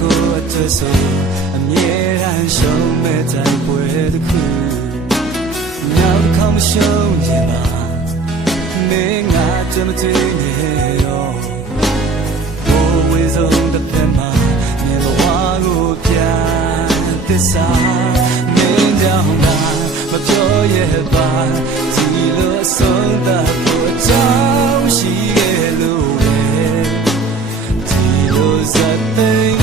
ကိုအတွက်ဆိုအမြဲတမ်းရှုံးမဲ့တိုင်ပွဲတစ်ခုနောက်တစ်ခါမရှုံးရင်ပါမင်းငါကြမတွေ့နေရောဘိုးဝေဆုံးတစ်ဖက်မှာမြေဘဝကိုပြန်သစ္စာမင်းကြောင့်ငါမပြောရပါဒီလိုဆုံးတာကိုအကြောင်းရှိရဲ့လို့ပဲဒီလိုဇတ်သိ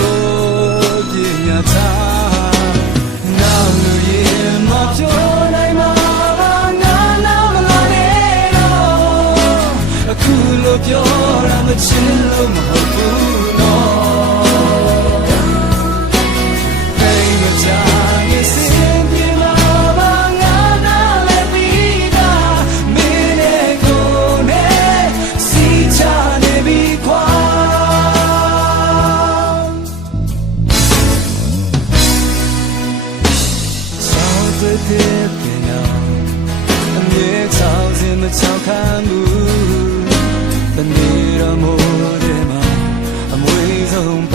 ပြောရမချင်လို့မဟုတ်ဘူးနော်ဘယ်ရကြရဲ့စင်ပြေမှာပါငါနာလည်းပြီးတာမင်းနဲ့ကိုယ်နဲ့စီချနေပြီခွာဆောင်းတဲ့တဲ့နော်အမြဲချောင်းစင်မချောင်းခံဘူးတနေ့တော့မိုးထဲမှာအမွေဆုံးပ